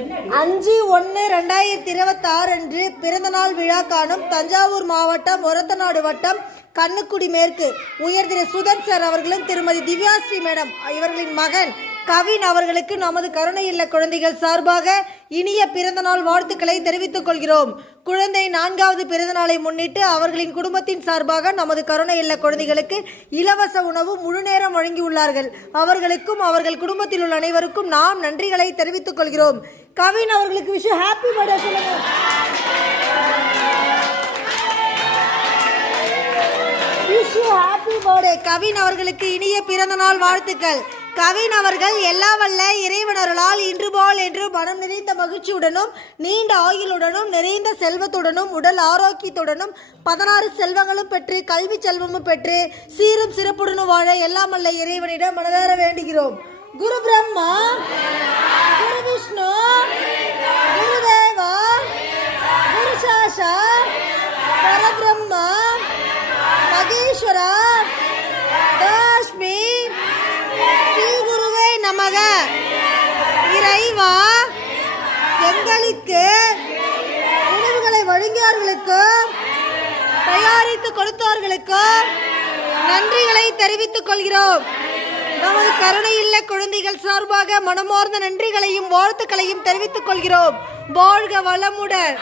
5/1/2026 அன்று பிறந்தநாள் விழா காணும் தஞ்சாவூர் மாவட்டம் ஒரத்தநாடு வட்டம் கண்ணுக்குடி மேற்கு உயர்திரு சுதன் சார் அவர்களும் திருமதி திவ்யாஸ்ரீ மேடம் இவர்களின் மகன் கவின் அவர்களுக்கு நமது கருணை இல்ல குழந்தைகள் சார்பாக இனிய பிறந்தநாள் வாழ்த்துக்களை தெரிவித்துக் கொள்கிறோம். குழந்தை 4வது பிறந்தநாளை முன்னிட்டு அவர்களின் குடும்பத்தின் சார்பாக நமது கருணை இல்ல குழந்தைகளுக்கு இலவச உணவு முழுநேரம் வழங்கியுள்ளார்கள். அவர்களுக்கும் அவர்கள் குடும்பத்தில் உள்ள அனைவருக்கும் நாம் நன்றிகளை தெரிவித்துக் கொள்கிறோம். கவின் அவர்களுக்கு விஷ் ஹாப்பி பர்த்டே சொல்லுங்க. Happy birthday. கவின் அவர்களுக்கு இனிய பிறந்தநாள் வாழ்த்துக்கள். கவின் அவர்கள் எல்லா வல்ல இறைவனர்களால் இன்று போல் என்று மனம் நிறைந்த மகிழ்ச்சியுடனும் நீண்ட ஆயுளுடனும் நிறைந்த செல்வத்துடனும் உடல் ஆரோக்கியத்துடனும் 16 செல்வங்களும் பெற்று கல்வி செல்வமும் பெற்று சீரும் சிறப்புடனும் வாழ எல்லாம் வல்ல இறைவனிடம் மனதார வேண்டுகிறோம். குரு பிரம்மா, குரு விஷ்ணு, குரு தேவா, குரு சாஷா, பரபிரம்மா, மகேஸ்வரா, காஷ்மி, ஸ்ரீ குருவே நமக. இறைவா, எங்களுக்கு உணவுகளை வழங்கியவர்களுக்கும் தயாரித்து கொடுத்தவர்களுக்கும் நன்றிகளை தெரிவித்துக் கொள்கிறோம். நமது கருணை இல்ல குழந்தைகள் சார்பாக மனமார்ந்த நன்றிகளையும் வாழ்த்துக்களையும் தெரிவித்துக் கொள்கிறோம். வாழ்க வளமுடன்.